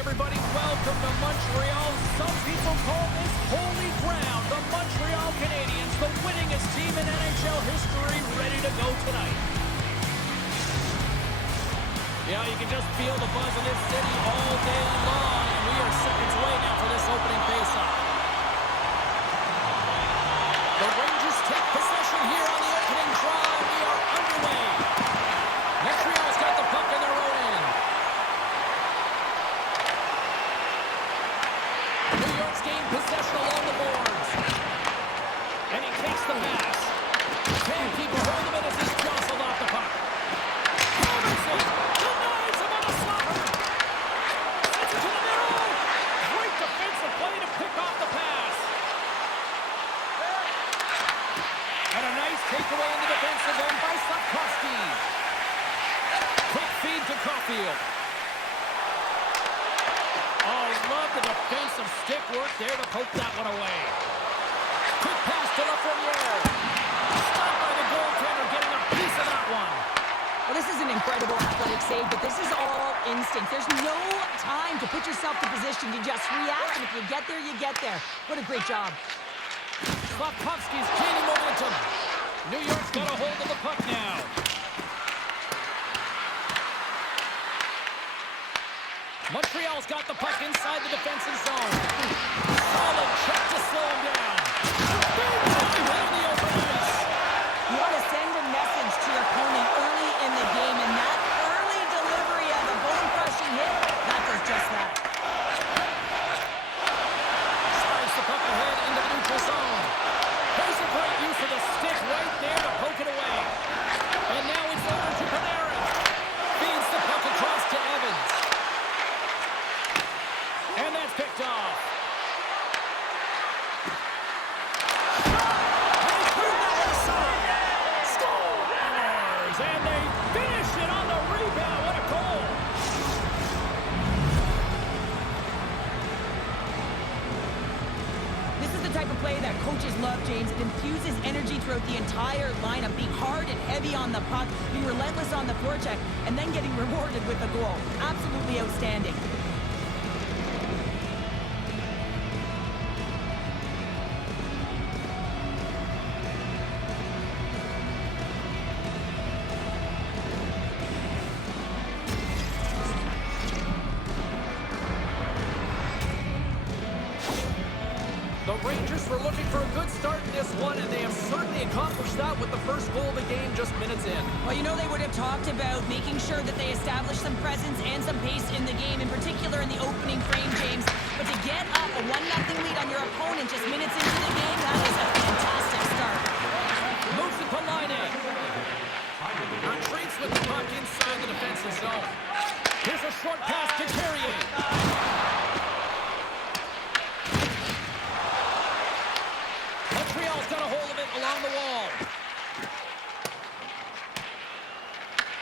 everybody. Welcome to Montreal. Some people call this holy ground. The Montreal Canadiens, the winningest team in NHL history, ready to go tonight. Yeah, you can just feel the buzz in this city all day long, and we are seconds away now for this opening faceoff. The Rangers take possession here on the opening draw. We are underway. Montreal's got the puck in their own end. New York's gained possession along the boards. And he takes the pass. Can't keep a hold of it as he's jostled off the puck. Robertson denies him on the slaughter. Sends it to the middle. Great defensive play to pick off the pass. And a nice takeaway in the defensive end by Slavkovsky. Quick feed to Caulfield. Oh, love the defensive stick work there to poke that one away. Quick pass to Lafreniere. Stopped by the goaltender, getting a piece of that one. Well, this is an incredible athletic save, but this is all instinct. There's no time to put yourself in position. You just react, and if you get there, you get there. What a great job. Slavkovsky's gaining momentum. New York's got a hold of the puck now. Montreal's got the puck inside the defensive zone. Solid check to slow him down. Big time hit in the open ice. You want to send a message to your opponent early in the game, and that early delivery of a bone-crushing hit, that does just that. Slides the puck ahead into the neutral zone. There's a great use of the stick right there to poke it away. And now it's over to Panarin. Feeds the puck across to Evans. And that's picked off. They threw that aside. Scores! And they finish it on the rebound. What a goal! This is the type of play that coaches love, James. It infuses energy throughout the entire lineup, being hard and heavy on the puck, being relentless on the forecheck, and then getting rewarded with a goal. Absolutely outstanding. The Rangers were looking for a good start in this one, and they have certainly accomplished that with the first goal of the game just minutes in. Well, you know, they would have talked about making sure that they establish some presence and some pace in the game, in particular in the opening frame, James. But to get up a 1-0 lead on your opponent just minutes into the game, that is a fantastic start. Moves it to Laine. Retreats with the puck inside the defensive zone. Here's a short pass to Carrier. Montreal's got a hold of it along the wall.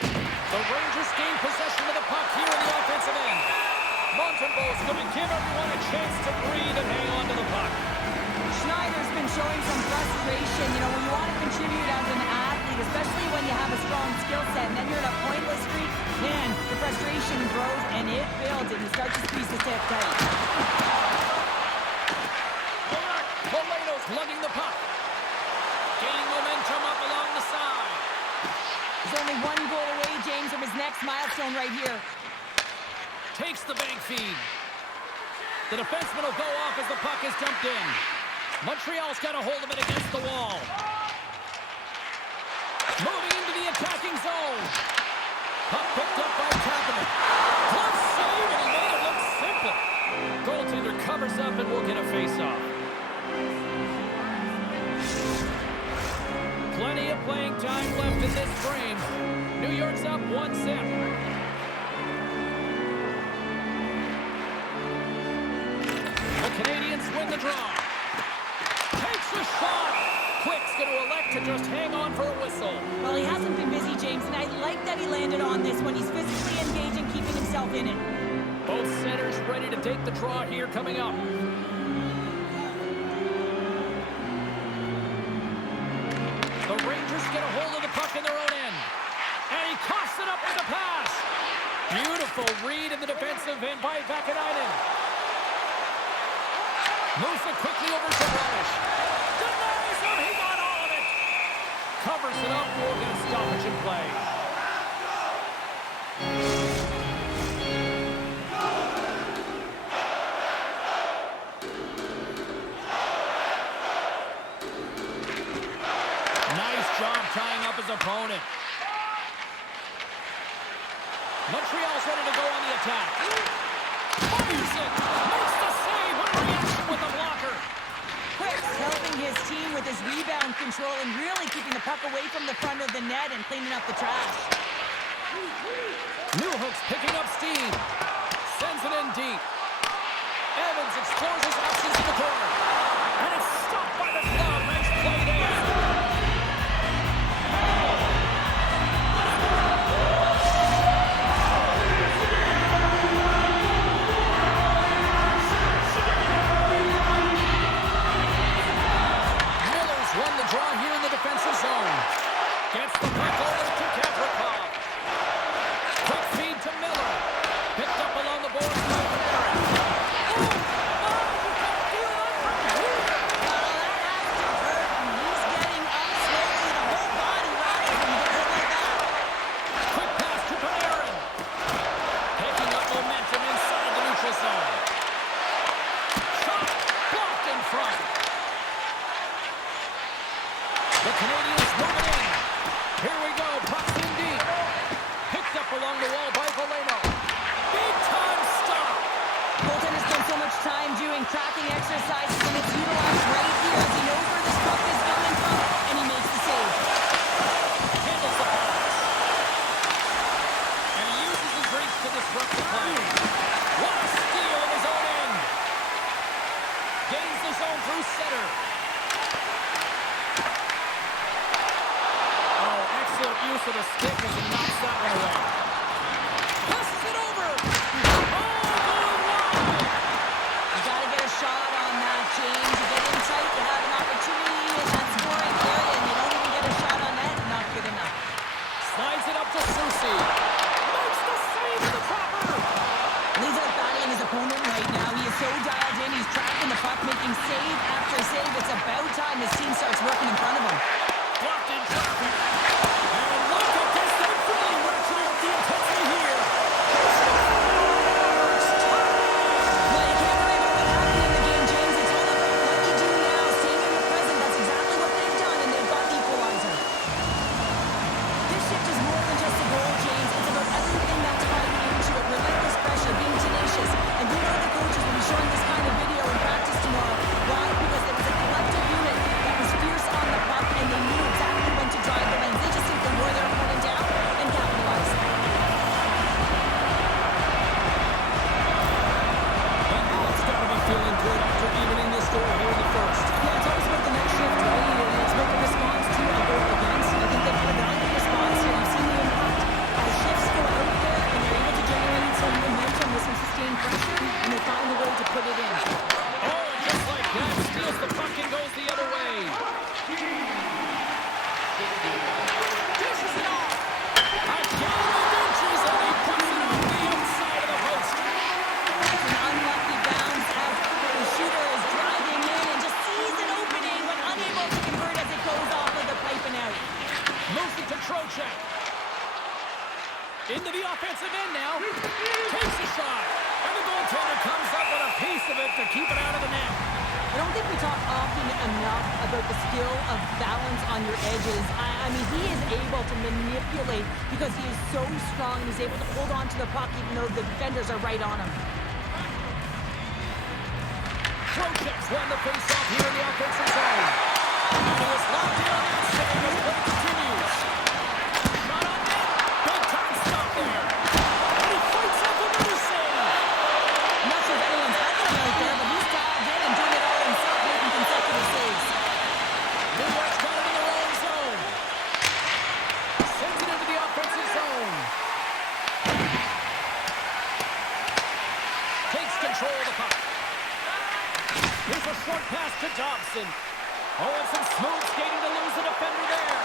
The Rangers gain possession of the puck here in the offensive end. Montembeau's going to give everyone a chance to breathe and hang on to the puck. Schneider's been showing some frustration. You know, when you want to contribute as an athlete, especially when you have a strong skill set, and then you're in a pointless streak, man, the frustration grows and it builds, and you start to squeeze the stick tight. Molino's lugging the puck. Gaining momentum up along the side. He's only one goal away, James, from his next milestone right here. Takes the bank feed. The defenseman will go off as the puck is dumped in. Montreal's got a hold of it against the wall. Moving into the attacking zone. Puck picked up by Kapanen. Close save, and he made it look simple. Goaltender covers up and will get a face-off. Plenty of playing time left in this frame. New York's up 1-0. The Canadiens win the draw. Takes a shot. Quick's going to elect to just hang on for a whistle. Well, he hasn't been busy, James, and I like that he landed on this one. He's physically engaged and keeping himself in it. Both centers ready to take the draw here coming up. The Rangers get a hold of the puck in their own end. And he coughs it up with a pass. Beautiful Careful read in the defensive end by Vakanainen. Moves it quickly over to Relish. Denies him. He got all of it. Covers it up. We'll get a stoppage in play. Nice job tying up his opponent. Montreal's ready to go on the attack. Fires it. Makes the save. What a reaction with the blocker. Quick helping his team with his rebound control and really keeping the puck away from the front of the net and cleaning up the trash. Newhook's picking up steam. Sends it in deep. Evans explores his options in the corner. And it's stopped by the glove. Nice play there. Draw here in the defensive zone. Gets the puck over to Kaprikov. Quick feed to Miller. Picked up along the boards by Panarin. Oh, you can feel it from here. Well, that has to hurt him. He's getting up slowly. The whole body rattles when he gets hit like that. Quick pass to Panarin. Picking up momentum inside the neutral zone. Shot blocked in front. The Canadiens moving in. Here we go. Puck's in deep. Picked up along the wall by Valeno. Big time stop. Goaltender spent so much time doing tracking exercises, and it's utilized right here as he knows where this puck is coming from, and he makes the save. Handles the pass. And he uses his reach to disrupt the play. What a steal in his own end. Gains the zone through center. Use of the stick as he knocks that one away. Passes it over. Oh, wow. You got to get a shot on that, James. You get in tight, you have an opportunity in that scoring area, and you don't even get a shot on that. Not good enough. Slides it up to Susie. Makes the save to the topper. He's out battling his opponent right now. He is so dialed in. He's tracking the puck, making save after save. It's about time his team starts working in front of him. Blocked in traffic. And look at this. They're really ratcheting up the intensity here. Well, you can't worry about what happened in the game, James. It's all about what you do now, staying in the present. That's exactly what they've done, and they've got the equalizer. This shift is more than just a goal, James. It's about everything that's tied into it. Relentless pressure, being tenacious. And you know the coaches will be showing this kind of video in practice tomorrow. Why? Because there was a collective unit that was fierce on the puck, and they knew exactly when to drive the lanes. They just simply wore their opponent down and capitalized. And Alex got to be feeling good after evening this score here in the first. Yeah, it's always about the next shift, right? It's about the response to a goal against. I think they've had a very good response here. You've seen the impact as shifts go out there, and they're able to generate some momentum with some sustained pressure, and they find a way to put it in. Oh, just like that, steals the puck and goes the other way. Dishes it off. Again with inches, and he puts it on the outside of the post. It's an unlucky bounce as the shooter is driving in and just sees an opening, but unable to convert as it goes off of the pipe and out. Moves it to Trocheck. Into the offensive end now. Takes a shot. And the goaltender comes up with a piece of it to keep it out of the net. I don't think we talk often enough about the skill of balance on your edges. I mean, he is able to manipulate because he is so strong and he's able to hold on to the puck even though the defenders are right on him. Trocheck's won the face-off here in the offensive zone. And he is locked in on that save as play continues. Shot on net. Big time stop there. And he fights up another save. I'm not sure if anyone's helping him out there, but he's dialed in and doing it all himself, making consecutive saves. Midwest got it in their own zone. Sends it into the offensive zone. Takes control of the puck. Here's a short pass to Dobson. Oh, and some smooth skating to lose the defender there.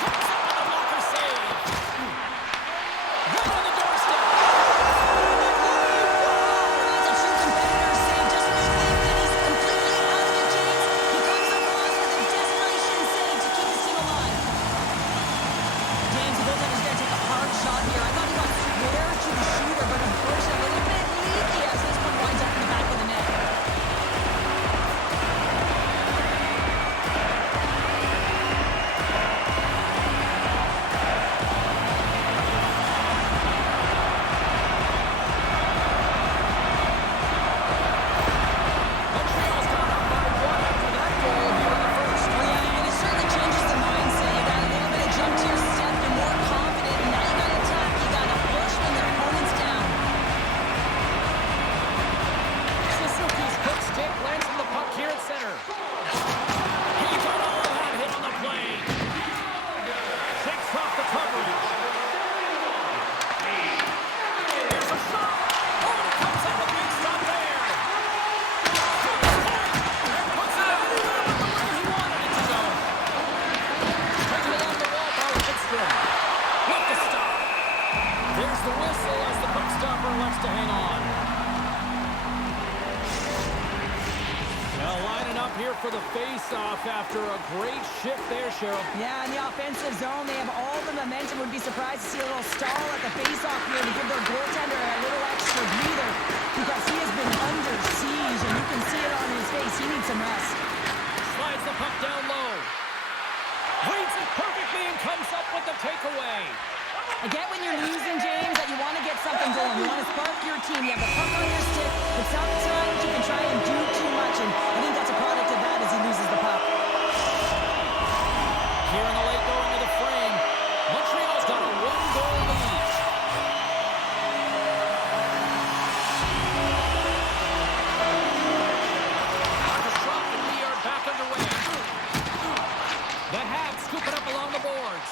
Comes up with a blocker save. Right on the doorstep. elects to hang on. Now lining up here for the face-off after a great shift there, Cheryl. Yeah, in the offensive zone, they have all the momentum. Would be surprised to see a little stall at the face-off here to give their goaltender a little extra breather because he has been under siege, and you can see it on his face. He needs some rest. Slides the puck down low. Reads it perfectly and comes up with the takeaway. I get when you're losing, James, that you want to get something going. You want to spark your team. You have the puck on your stick, but sometimes you can try and do too much, and I think that's a product of that as he loses the puck. Here in the late going to the frame, Montreal's got a one-goal lead. Mark a shot, and we are back underway. The Habs scoop it up along the boards.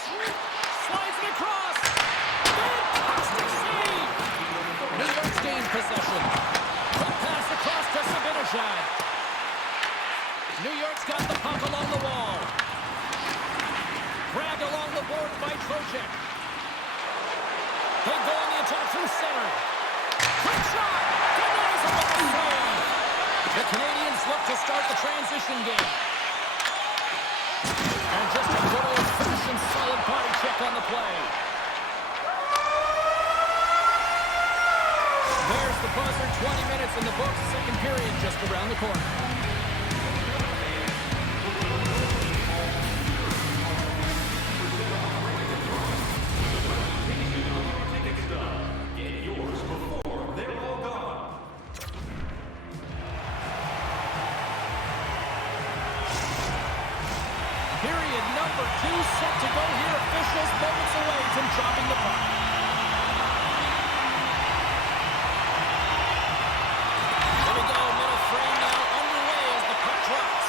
Slides it across. Fantastic save. New York's gained possession. Quick pass across to Sabinajad. New York's got the puck along the wall. Grabbed along the board by Trocheck. They go on the attack from center. Quick shot. Denies him with the save. The Canadiens look to start the transition game. And just a good old-fashioned solid body check on the play. There's the buzzer. 20 minutes in the books. Second period just around the corner. Period number 2 set to go here. Officials moments away from dropping the puck. There we go. Middle frame now underway as the puck drops.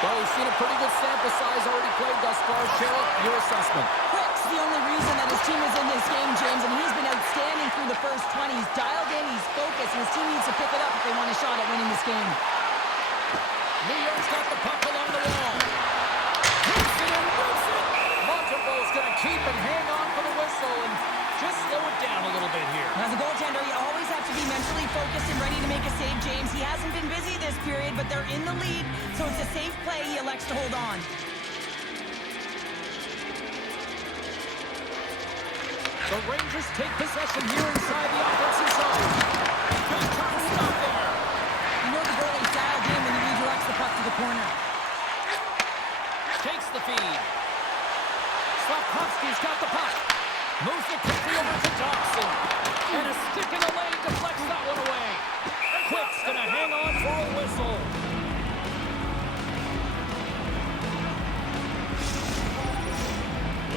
Well, we've seen a pretty good sample size already played thus far. Cheryl, your assessment. Quick's the only reason that his team is in this game, James, and he's been outstanding through the first 20. He's dialed in, he's focused, and his team needs to pick it up if they want a shot at winning this game. New York's got the puck along the wall. Rips it and rips it. Montembeau's going to keep and hang on for the whistle and just slow it down a little bit here. As a goaltender, you always have to be mentally focused and ready to make a save, James. He hasn't been busy this period, but they're in the lead, so it's a safe play. He elects to hold on. The Rangers take possession here inside the offensive zone. Good time stop there. You know the goalie's dialed in when he redirects the puck to the corner. Takes the feed. Slafkovsky's got the puck. Moves it quickly over to Dobson. And a stick in the lane deflects that one away. Quick's going to hang on for a whistle.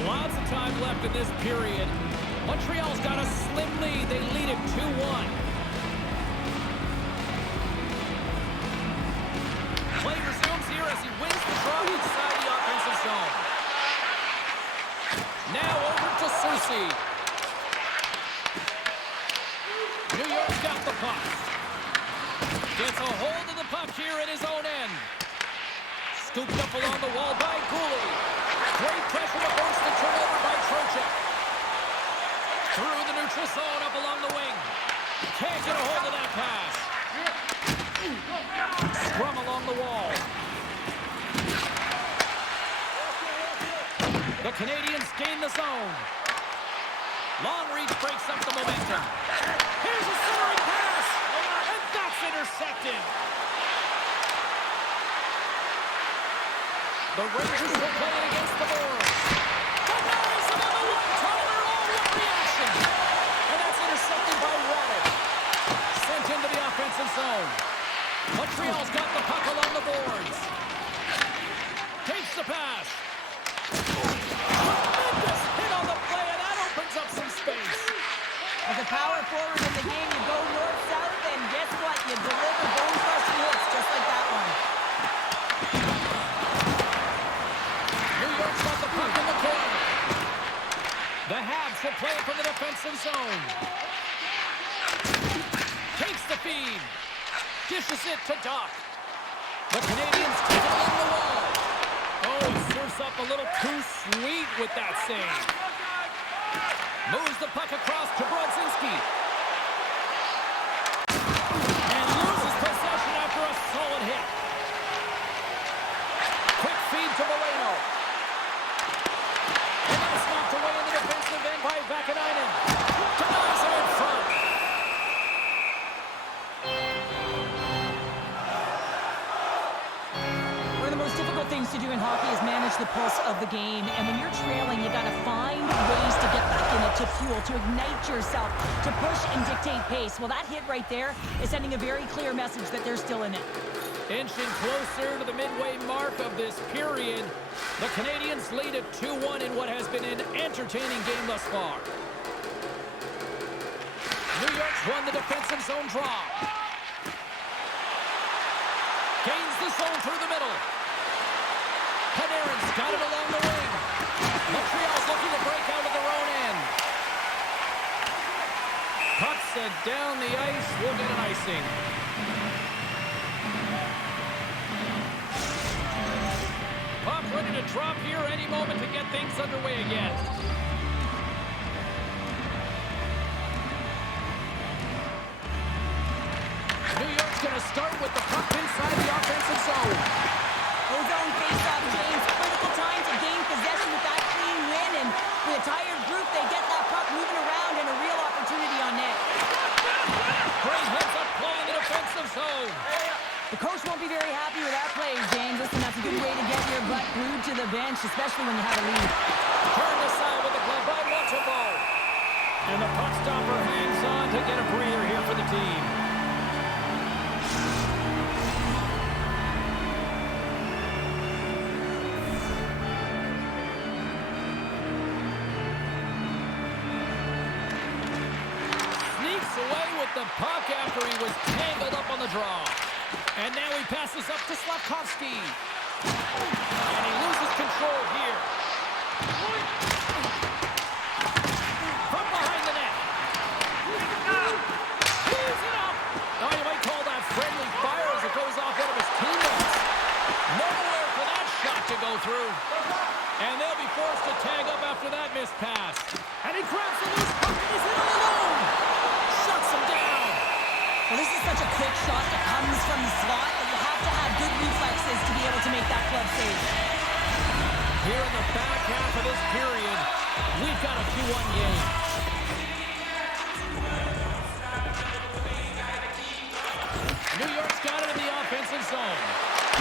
Lots of time left in this period. Montreal's got a slim lead. They lead it 2-1. Play resumes here as he wins the draw inside the offensive zone. Now over to Soucy. New York's got the puck. Gets a hold of the puck here at his own end. Scooped up along the wall by Cooley. Great pressure to force the turnover by Trocheck. Through the neutral zone up along the wing. Can't get a hold of that pass. Scrum along the wall. The Canadiens gain the zone. Long reach breaks up the momentum. Here's a centering pass. And that's intercepted. The Rangers will play it against the boards. Denies him on the one-timer. Oh, what reaction. And that's intercepted by Radek. Sent into the offensive zone. Montreal's got the puck along the boards. Takes the pass. Tremendous hit on the play, and that opens up some space. As a power forward in the game, you go north-south, and guess what? You deliver bone-crushing hits just like that one. New York's got the puck in the corner. The Habs will play it from the defensive zone. Takes the feed. Dishes it to Doc. The Canadiens take it along the wall. Oh, he serves up a little too sweet with that save. Moves the puck across to Brodzinski. the pulse of the game. And when you're trailing, you got to find ways to get back in it, to fuel, to ignite yourself, to push and dictate pace. Well, that hit right there is sending a very clear message that they're still in it. Inching closer to the midway mark of this period, the Canadiens lead at 2-1 in what has been an entertaining game thus far. New York's won the defensive zone draw. Gains the zone through the middle. Panarin's got it along the wing. Montreal's looking to break out of their own end. Puck set down the ice. We'll get an icing. Puck ready to drop here any moment to get things underway again. New York's going to start with the puck inside the offensive zone. Ozone face-off, James. Critical time to gain possession with that clean win. And with a tired group, they get that puck moving around and a real opportunity on net. Great heads-up play in the defensive zone. The coach won't be very happy with that play, James. Listen, that's a good way to get your butt glued to the bench, especially when you have a lead. Turn aside with the glove by Montreal. And the puck stopper hangs on to get a breather here for the team. Sneaks away with the puck after he was tangled up on the draw. And now he passes up to Slavkovsky. And he loses control here. From behind the net. Leaves it up. Oh, you might call that friendly fire as it goes off one of his teammates. Nowhere for that shot to go through. And they'll be forced to tag up after that missed pass. And he grabs the loose puck and he's in all alone. Shuts him down. Well, this is such a quick shot that comes from the slot that you have to have good reflexes to be able to make that glove save. Here in the back half of this period, we've got a 2-1 game. New York's got it in the offensive zone.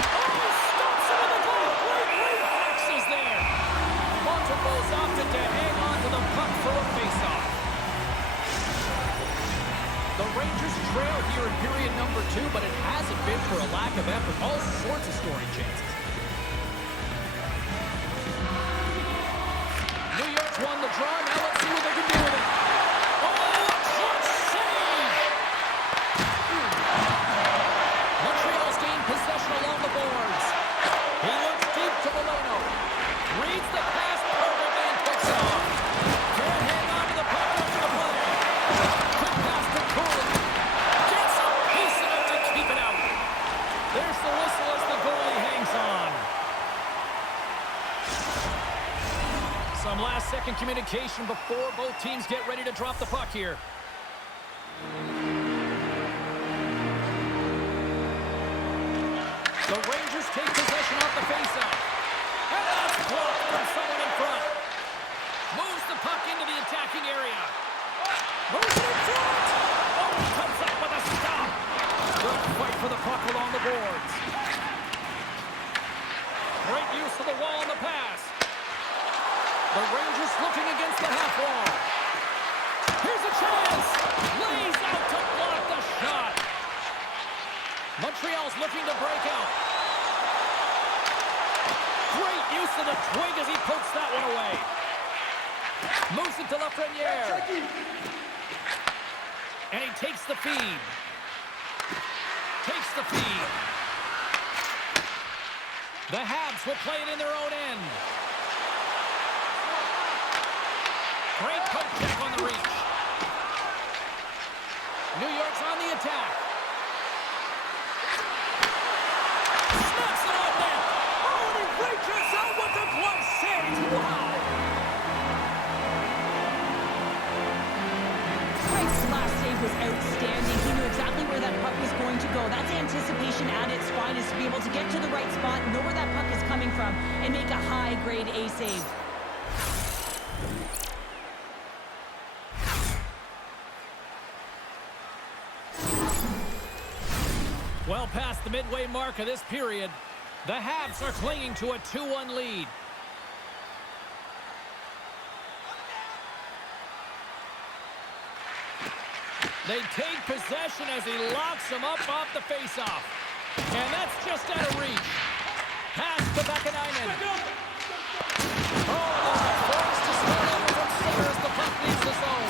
Oh, stops it in the goal. Great reflexes there. Montreal's opted to hang on to the puck for a faceoff. The Rangers trail here in period number 2, but it hasn't been for a lack of effort. All sorts of scoring chances. New York's won the draw. Now let's see what they can do with it. Oh, shot save! Montreal's gained possession along the boards. He looks deep to Molino. Reads the pass perfectly and picks it off. Can't hang on to the puck after the play. Quick pass to Cooley. Gets a piece of it to keep it out. There's the whistle as the goalie hangs on. Some last-second communication before both teams get ready to drop the puck here. The Rangers take possession off the faceoff. And that's blocked from someone in front. Moves the puck into the attacking area. Moves it in front. Oh, comes up with a stop. Good fight for the puck along the boards. Great use of the wall on the pass. The Rangers looking against the half wall. Here's a chance. Lays out to block the shot. Montreal's looking to break out. Great use of the twig as he pokes that one away. Moves it to Lafreniere. And he takes the feed. Takes the feed. The Habs will play it in their own end. Great poke check on the reach. New York's on the attack. Snaps it on net. Oh, and he reaches out with the glove save. Wow. Frank's last save was outstanding. He knew exactly where that puck was going to go. That's anticipation at its finest, to be able to get to the right spot, know where that puck is coming from, and make a high-grade A save. Well past the midway mark of this period, the Habs are clinging to a 2-1 lead. They take possession as he locks him up off the faceoff. And that's just out of reach. Pass to Vakanainen. Oh, they're forced to start over from center as the puck leaves the zone.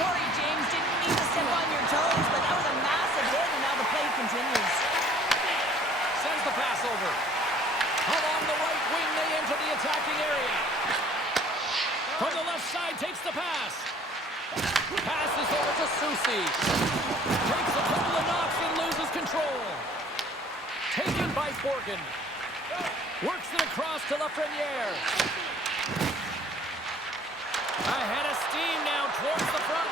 Sorry, James. Didn't mean to step on your toes, but that was a massive hit, and now the play continues. Sends the pass over. Along the right wing, they enter the attacking area. From the left side, takes the pass. Passes over to Susie. Takes a couple of knocks and loses control. Taken by Borgen. Works it across to Lafreniere. Ahead of steam now towards the front.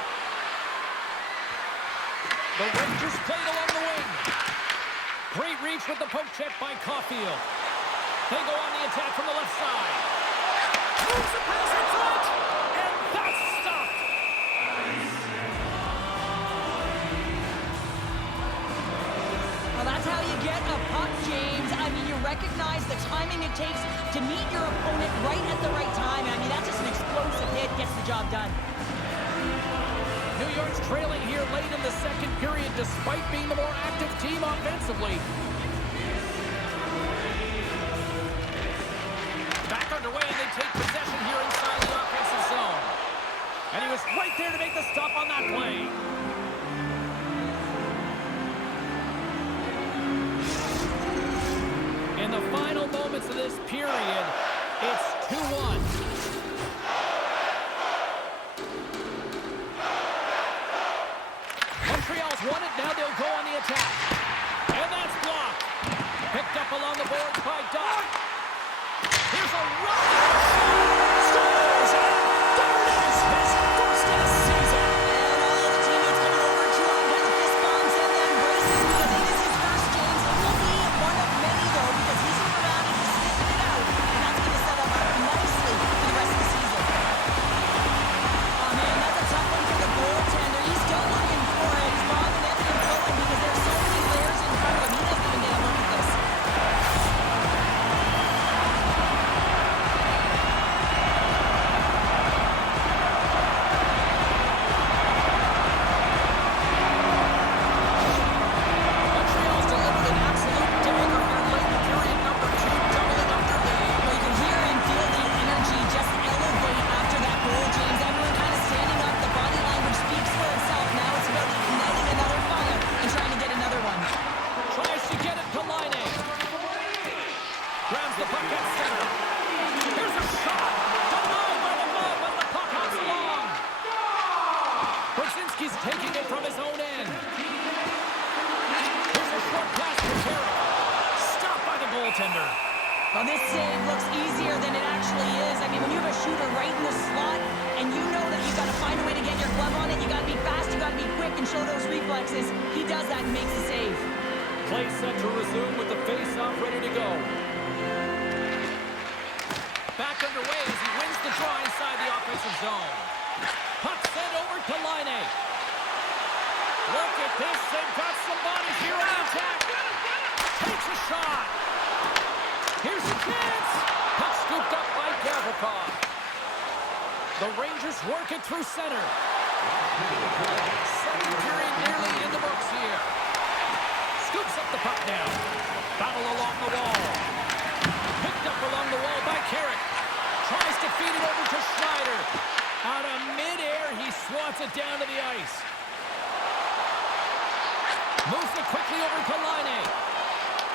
The Rangers played along the wing. Great reach with the poke check by Caulfield. They go on the attack from the left side. Moves the pass in front. And that's stopped. Well, that's how you get a puck, James. I mean, you recognize the timing it takes to meet your opponent right at the right time. I mean, that's just an explosive hit, gets the job done. New York's trailing here late in the second period despite being the more active team offensively. Back underway, and they take possession here inside the offensive zone. And he was right there to make the stop on that play. In the final moments of this period, it's 2-1. Montreal's won it, now they'll go on the attack. And that's blocked. Picked up along the boards by Doc. Here's a rocket. Scores! There it is, his first of the season. And all the teammates coming over to him, kind of fist bumps and then embraces because it is his first, James. It will be one of many, though, because he's been around and he's sniffing it out. And that's going to set him up nicely for the rest of the season. Oh, man, that's a tough one for the goaltender. He's still looking for it. He's bobbing every and going because there's so many players in front of him. He doesn't even get a look at this. Montreal's delivered an absolute dagger here late in period number 2, doubling up their lead. Well, you can hear and feel the energy just elevate after that goal, James. Everyone kind of standing up. The body language speaks for itself. Now it's about igniting another fire and trying to get another one. Tries to get it to Laine. Grabs the puck at center. Here's a shot. Denied by the glove, but the puck hops along. Brzezinski's taking it from his own end. Here's a short pass to Terry. Stopped by the goaltender. Well, this save looks easier than it actually is. I mean, when you have a shooter right in the slot and you know that you've got to find a way to get your glove on it, you got to be fast, you got to be quick and show those reflexes. He does that and makes the save. Play set to resume with the face-off ready to go. Back underway as he wins the draw inside the offensive zone. Puck sent over to Laine. Look at this. They've got some bodies here on attack. Takes a shot. Here's a chance. Puck scooped up by Gavrikov. The Rangers work it through center. Second period nearly in the books here. Scoops up the puck now. Battle along the wall. Picked up along the wall by Carrick. Tries to feed it over to Schneider. Out of midair, he swats it down to the ice. Moves it quickly over to Laine.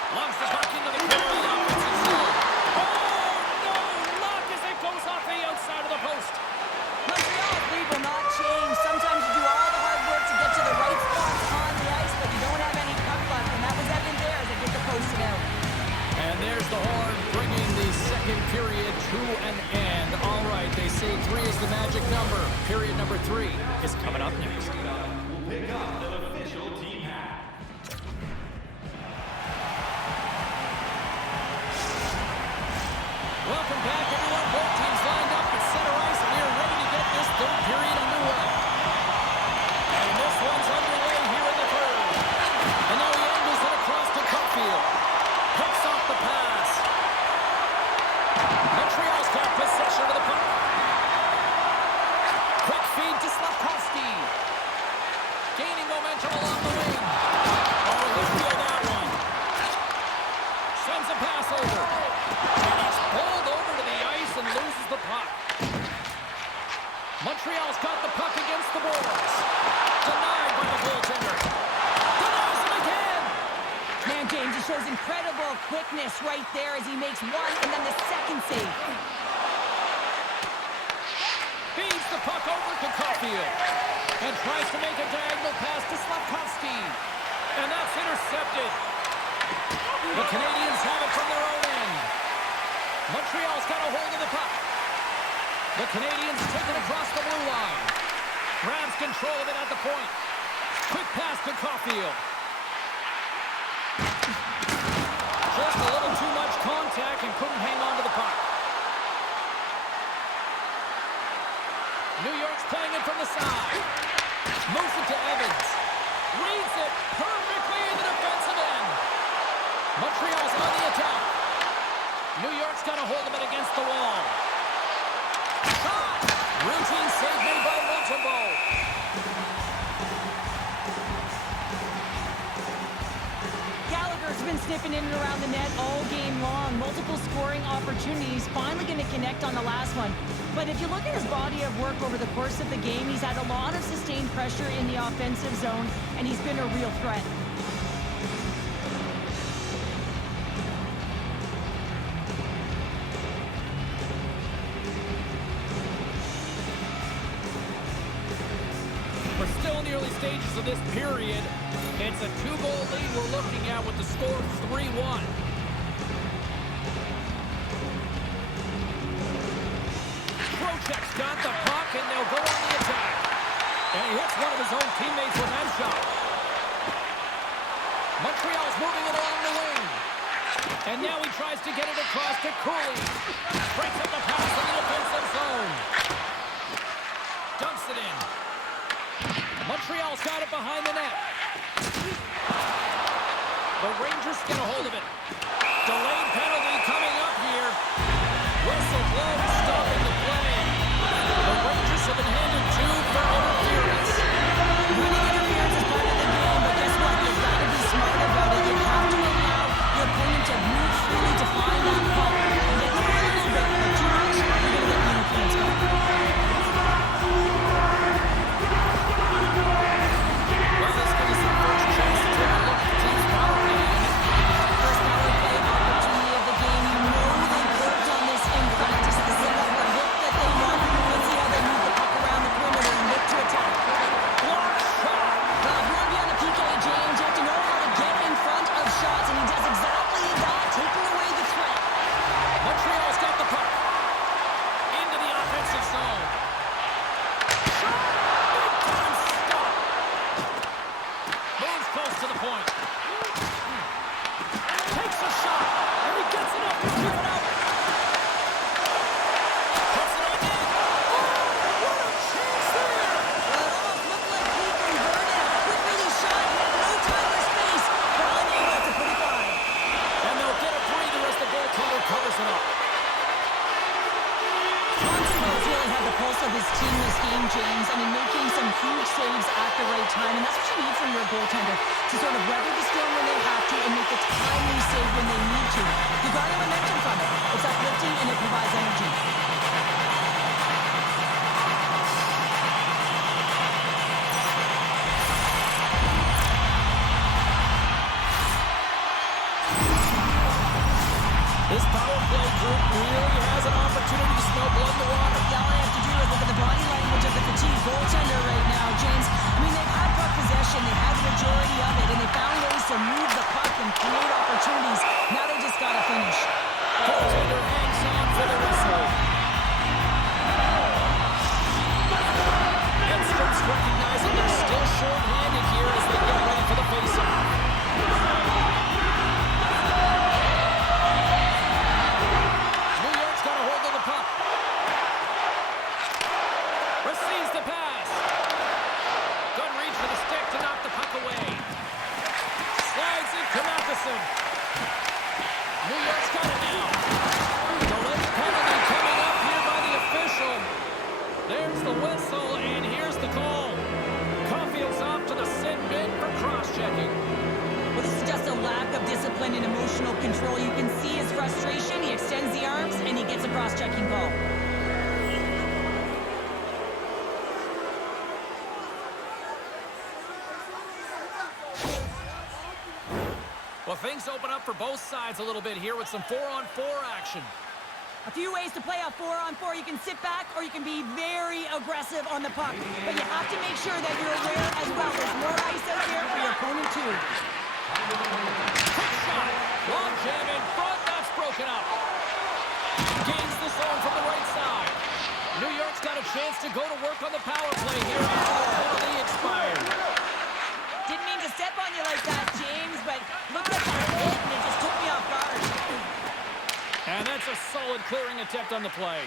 Launches the puck into the corner of the offensive zone. Oh, no! Luck as it goes off the outside of the post. Montreal's lead will not change. Sometimes you do all the hard work to get to the right spots on the ice, but you don't have any puck luck, and that was evident there as they get the posted out. And there's the horn, bringing the second period to an end. All right, they say 3 is the magic number. Period number 3 is coming up next. We'll pick up an official team hat. Welcome back, everyone. Both teams lined up at center ice, and we are ready to get this third period underway. And this one's underway here in the third. And now he angles it across to Caulfield. Picks off the pass. Montreal's got possession of the puck. Quick feed to Slafkovsky. shows incredible quickness right there as he makes one and then the second save. Feeds the puck over to Caulfield. And tries to make a diagonal pass to Slafkovsky. And that's intercepted. The Canadiens have it from their own end. Montreal's got a hold of the puck. The Canadiens take it across the blue line. Grabs control of it at the point. Quick pass to Caulfield. Just a little too much contact and couldn't hang on to the puck. New York's playing it from the side. Moves it to Evans. Reads it perfectly in the defensive end. Montreal's on the attack. New York's got a hold of it against the wall. Shot! Routine save made by Montembeault. Gallagher's been sniffing in and around the net all game long. Multiple scoring opportunities. Finally going to connect on the last one. But if you look at his body of work over the course of the game, he's had a lot of sustained pressure in the offensive zone, and he's been a real threat. We're still in the early stages of this period. It's a 2-goal lead we're looking at with the score 3-1. Trocheck's got the puck, and they'll go on the attack. And he hits one of his own teammates with that shot. Montreal's moving it along the wing. And now he tries to get it across to Cooley. Breaks up the pass in the defensive zone. Dumps it in. Montreal's got it behind the net. The Rangers get a hold of it. Delayed penalty coming up here. Whistle blows, stopping the play. The Rangers have been handed 2 for interference. Winning interference is part of the game, but guess what? You've got to be smart about it. You have to allow your opponent to move freely to find that puck and get the play a little bit, but too much, you're going to get the interference back. Well, this gives us the first chance to take a look at the team's power play. First power play opportunity of the game. You know they worked on this in practice. This is the look that they want. Let's see how they move the puck around the perimeter and look to attack. Block shot. Well, if you want to be on the PK, James, you have to know how to get in front of shots, and he does exactly that, taking away the threat. Montreal's got the puck. Into the offensive zone. Shot! Big time stop. Moves close to the point. Takes a shot, and he gets it up to keep it out. Puts it on net. Oh, what a chance there! Well, it almost looked like he converted. Quick release shot. He had no time or space, but unable to put it by. And they'll get a breather as the goaltender covers it up. Montreal's really had the pulse of his team this game, James. I mean, making some huge saves at the right time, and that's what you need from your goaltender, to sort of weather the storm when they have to and make the timely save when they need to. You got a momentum from it. It's uplifting and it provides energy. This power play group really has an opportunity to smell blood in the water. Yeah, all I have to do is look at the body language of the fatigued goaltender right now, James. I mean, they've had puck possession, they had the majority of it, and they found ways to move the puck and create opportunities. Now they just got to finish. Goaltender hangs on for the whistle. Edstrom's recognizing they're still short-handed here as they get ready for the face-off. New York's got a hold of the puck. Receives the pass. Good reach for the stick to knock the puck away. Slides it to Matheson. New York's got it now. Delayed penalty coming up here by the official. There's the whistle, and here's the call. Caulfield's off to the sin bin for cross-checking. Well, this is just a lack of discipline and emotional control. You can see his frustration. He extends the arms, and he gets a cross-checking call. Well, things open up for both sides a little bit here with some 4-on-4 action. A few ways to play a 4-on-4. You can sit back or you can be very aggressive on the puck. But you have to make sure that you're aware as well. There's more ice out there for your opponent too. Quick shot. Long jam in front. That's broken up. Gains the zone from the right side. New York's got a chance to go to work on the power play here after the penalty expired. Didn't mean to step on you like that, James, but look at that hit and it just took me off guard. And that's a solid clearing attempt on the play.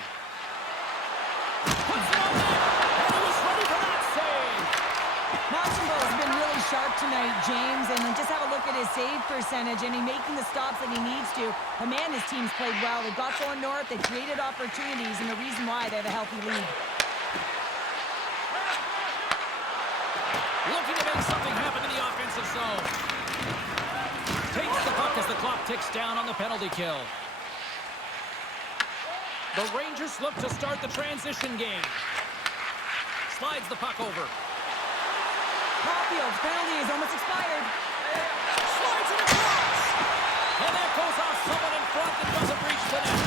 Puts it on net, and he was ready for that save. Montembeau's been really sharp tonight, James, and just have a look at his save percentage, and he's making the stops that he needs to. But man, his team's played well. They got going north, they created opportunities, and the reason why they have a healthy lead. Looking to make something happen in the offensive zone. Takes the puck as the clock ticks down on the penalty kill. The Rangers look to start the transition game. Slides the puck over. Caulfield's penalty is almost expired. Slides it across. And that goes off someone in front and doesn't reach the net.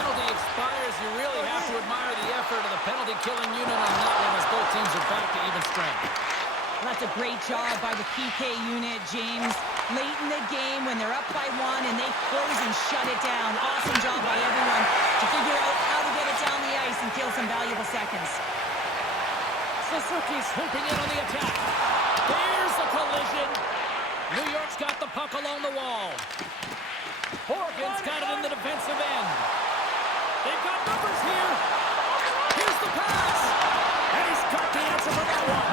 Penalty expires. You really have to admire the effort of the penalty-killing unit on that one as both teams are back to even strength. Well, that's a great job by the PK unit, James. Late in the game when they're up by 1 and they close and shut it down. Awesome job by everyone to figure out how to get it down the ice and kill some valuable seconds. Suzuki's swooping in on the attack. There's a collision. New York's got the puck along the wall. Oregon's got it in the defensive end. They've got numbers here. Here's the pass. And he's got the answer for that one.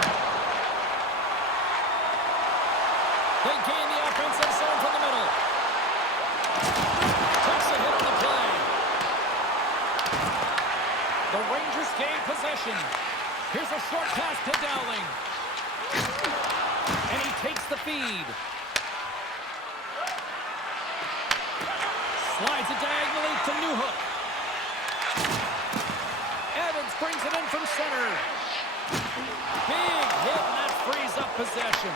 They gain the offensive zone from the middle. Takes a hit on the play. The Rangers gain possession. Here's a short pass to Dowling. And he takes the feed. Slides it diagonally to Newhook. Evans brings it in from center. Big hit, and that frees up possession.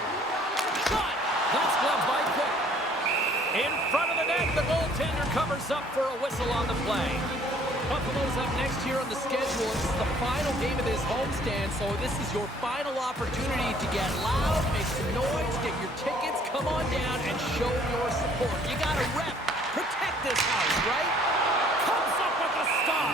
Shot! That's gloved by Cook. In front of the net, the goaltender covers up for a whistle on the play. Buffalo's up next here on the schedule. This is the final game of this homestand, so this is your final opportunity to get loud, make some noise, get your tickets, come on down and show your support. You got to rep, protect this house, right? Comes up with the stop.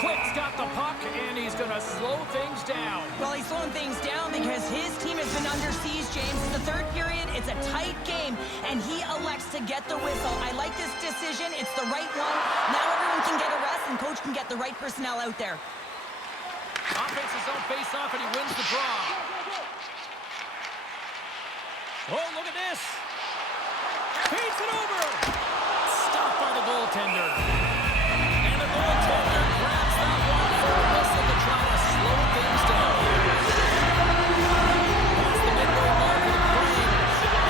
Quick's got the puck, and he's going to slow things down. Well, he's slowing things down because his team has been under siege, James. It's the third period. It's a tight game, and he elects to get the whistle. I like this decision. It's the right one. Now everyone can get a rest, and coach can get the right personnel out there. Offense's zone face-off, and he wins the draw. Oh, look at this. Feeds it over. Stopped by the goaltender. And the goaltender grabs that one for a whistle to try to slow things down. That's the midway mark of the frame.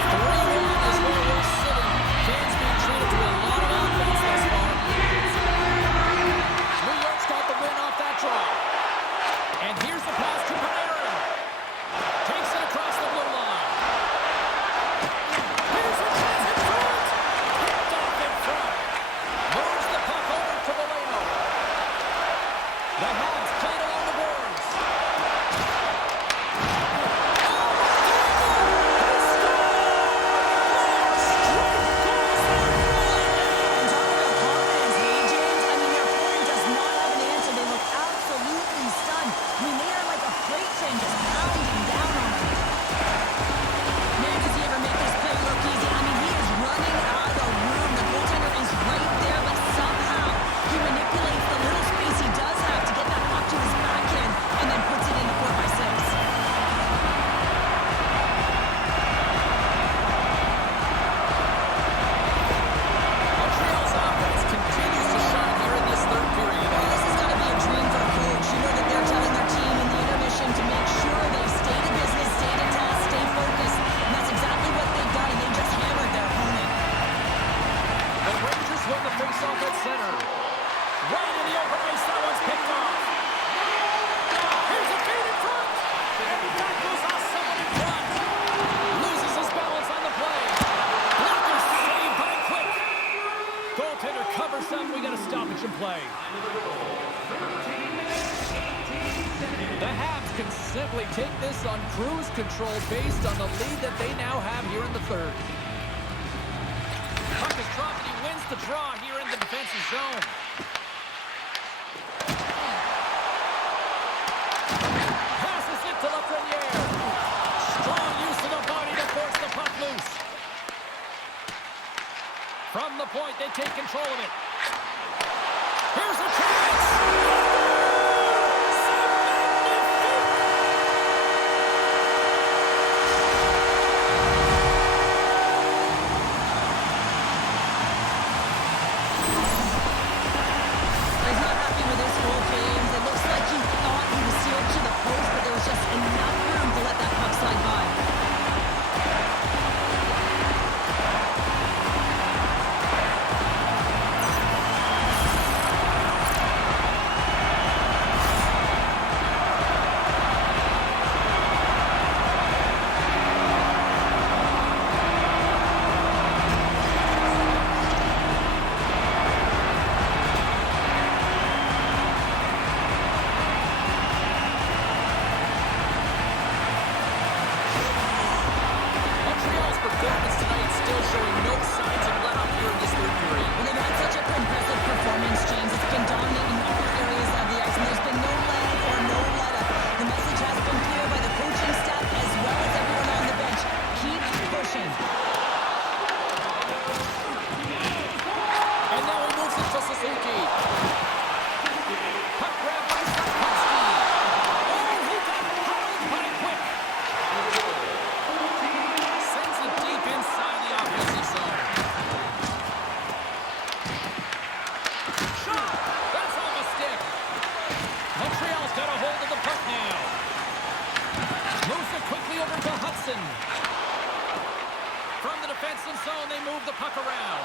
3-1 is where we're sitting. Fans being treated to a lot of offense thus far. New York's got the win off that draw. And here's the pass to Panarin. Takes it across the blue line. Here's a chance in front. Picked off in front. Moves the this on cruise control based on the lead that they now have here in the third. Puck is dropped and he wins the draw here in the defensive zone. Passes it to Lafreniere. Strong use of the body to force the puck loose. From the point, they take control of it. Here's a chance! From the defensive zone, they move the puck around.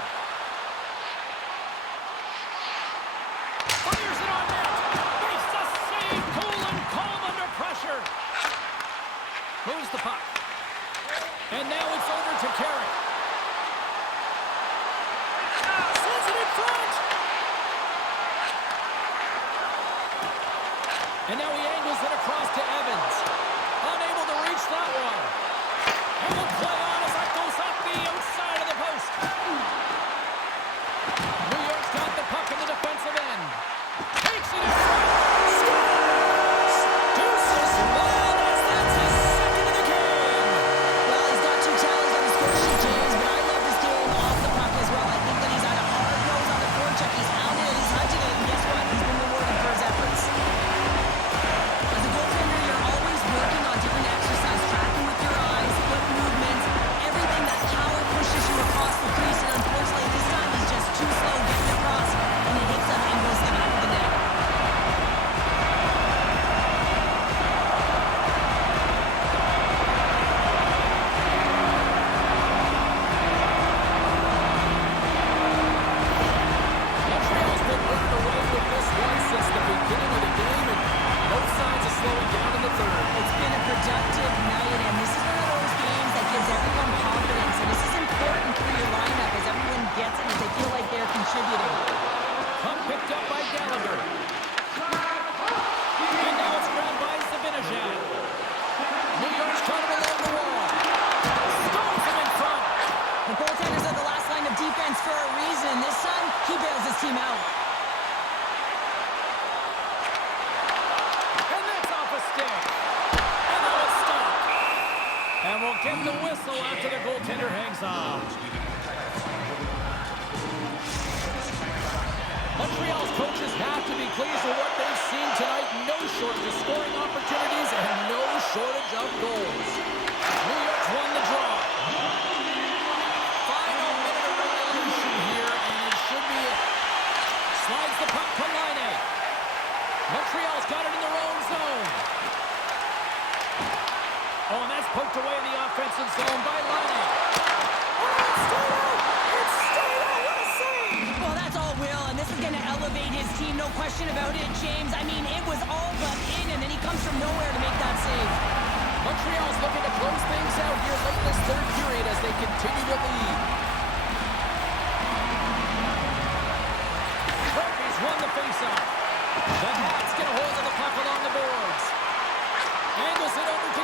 Fires it on net. Makes the save. Cool and calm under pressure. Moves the puck. And now it's over to Carey. Sends it in front. And now he angles it across to Evans. Unable to reach that one. And the play on as that goes off the outside of the post. New York's got the puck in the defensive end. Takes it in front. Scores! Deuces Wilders. That's his second of the game. Well, he's got two challenges on the score sheet, James, but I love this game off the puck as well. I think that he's had a hard nose on the forecheck. He's hounded it, he's hunting it, and guess what? He's been rewarded for his efforts. As a goaltender, you're always working on different exercise, tracking with your eyes, foot movements, everything that power pushes you across the crease, and unfortunately this time he's just too slow getting across, and it hits him and goes to the back of the net. Montreal's been running away with this one since the beginning of the game, and both sides are slowing down in the third. It's been a productive night, and this is one of those games that gives everyone confidence, and this is important for your lineup as everyone gets it, as they feel like they're contributing. Puck picked up by Gallagher. And now it's grabbed by Zibanejad. New York's trying to along the wall. Stones him in front. The goaltenders are the last line of defense for a reason. This time, he bails his team out. And that's off a stick. And now it's stopped. And we'll get the whistle after the goaltender hangs off. Montreal's coaches have to be pleased with what they've seen tonight. No shortage of scoring opportunities and no shortage of goals. New York's won the draw. Final minute of regulation here, and it should be it. Slides the puck to Laine. Montreal's got it in their own zone. Oh, and that's poked away in the offensive zone by Laine. Oh, it's stayed out! It's stayed out! What a save! Well, that's all Will, and this is going to elevate his team, no question about it, James. I mean, it was all but in, and then he comes from nowhere to make that save. Montreal's looking to close things out here late in this third period as they continue to lead. Murphy's won the faceoff. The Hats get a hold of the puck along the boards. Angles it over to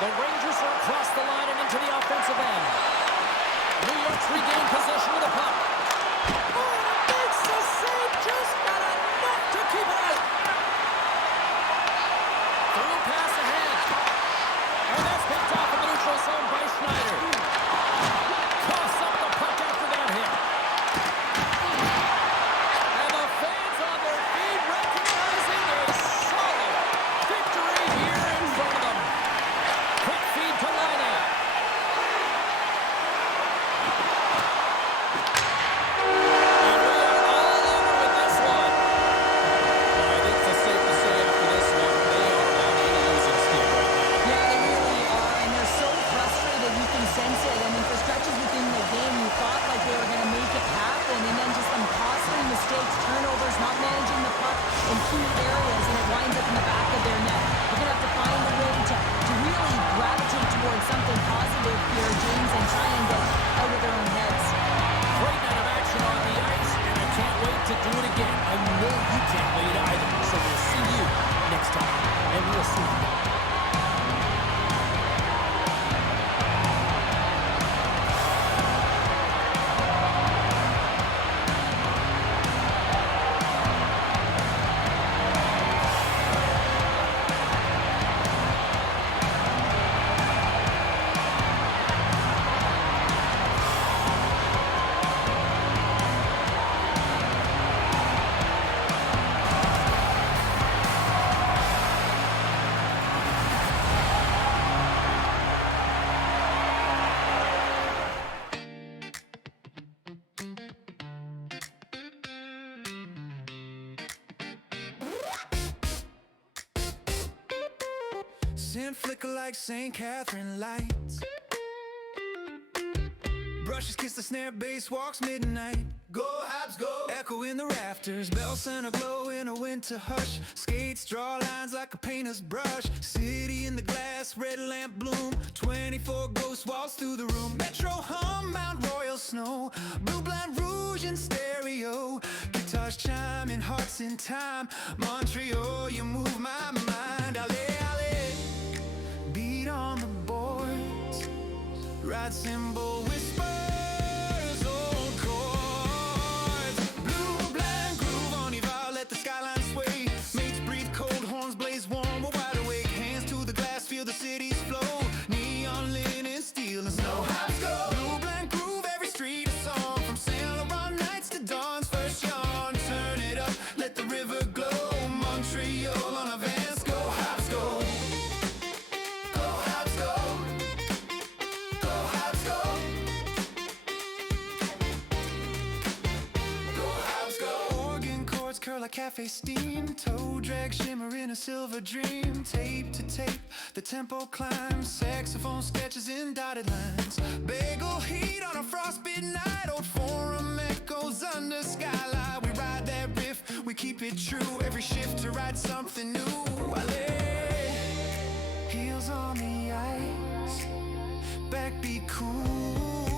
The Rangers are across the line and into the offensive end. New York's regained possession of the puck. Oh, makes the save, just got enough to keep it out. Through pass ahead. And that's picked off in the neutral zone by Schneider. Coughs up the puck after that hit. And the fans on their feet recognizing a solid victory here in front of them. Quick feed to Laine. And we are all over with this one. Well, I think it's safe to say after this one, they are on a losing skid right now. Yeah, they really are, and they're so frustrated. You can sense it. I mean, for stretches within the game, you thought like they were going to make it happen, and then just some costly mistakes, turnovers, not managing the puck in key areas, and it winds up in the back of their net. They're going to have to find a way to really gravitate towards something positive here, James, and try and get out of their own heads. Great night of action on the ice, and I can't wait to do it again. I know you can't wait either. So we'll see you next time. And we'll see you. Sin flicker like St. Catherine lights. Brushes kiss the snare, bass walks midnight. Go Habs go! Echo in the rafters, bell center glow in a winter hush. Skates draw lines like a painter's brush. City in the glass, red lamp bloom. 24 ghosts waltz through the room. Metro hum, Mount Royal snow. Blue blind rouge in stereo. Guitars chiming, hearts in time. Montreal, you move my mind. Allez, allez. Beat on the boards. Ride cymbal whispers, old chords. Blue blind groove on Eva, let the skyline sway. Mates breathe cold, horns blaze warm, we're wide awake. Hands to the glass, feel the city's flow. Neon linen, steel and snow. Habs go! Blue blind groove, every street a song. From Saint Laurent nights to dawn's first yawn. Turn it up, let the river glow. Montreal on a Vans, go Habs go! Go Habs go! Go Habs go! Go Habs go! Organ chords curl like cafe steam. Toe drag shimmer in a silver dream. Tape to tape, the tempo climbs. Saxophone sketches in dotted lines. Bagel heat on a frostbitten night. Old forum echoes under skylight. We ride that riff, we keep it true. Every shift to write something new. Heels on the ice, backbeat cool.